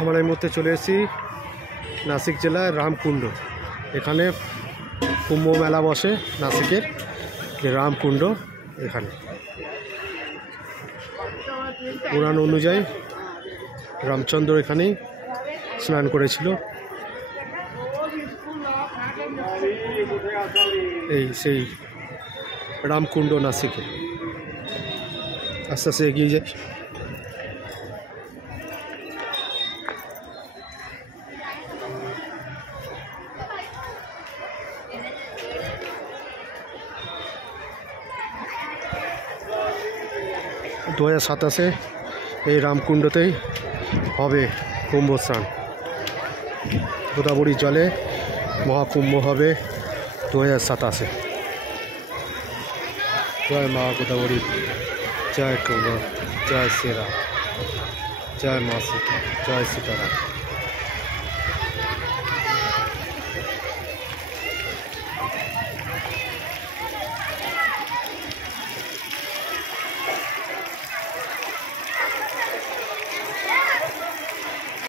আমরা এই মুহূর্তে চলে এসেছি নাসিক জেলার রামকুণ্ড। এখানে কুম্ভ মেলা বসে নাসিকের, যে রামকুণ্ড। এখানে পুরাণ অনুযায়ী রামচন্দ্র এখানেই স্নান করেছিল। এই সেই রামকুণ্ড নাসিকে। আস্তে আস্তে এগিয়ে যাই। দু 2027 এই রামকুণ্ডতেই হবে কুম্ভ স্নান। গোদাবরী জলে মহাকুম্ভ হবে 2027। জয় মা গোদাবরী, জয় কুম্ভ, জয় শ্রীরাম, জয় মা সীতা, জয় সীতারাম।